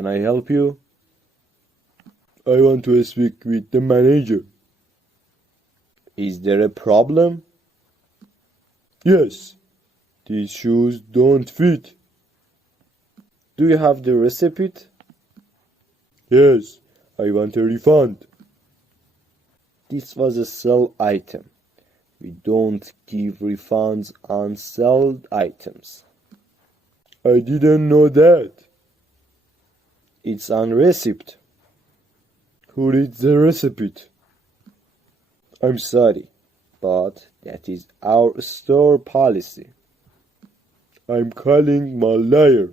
Can I help you? I want to speak with the manager. Is there a problem? Yes, these shoes don't fit. Do you have the receipt? Yes, I want a refund. This was a sell item. We don't give refunds on sold items. I didn't know that. It's on receipt. Who reads the receipt? I'm sorry, but that is our store policy. I'm calling my lawyer.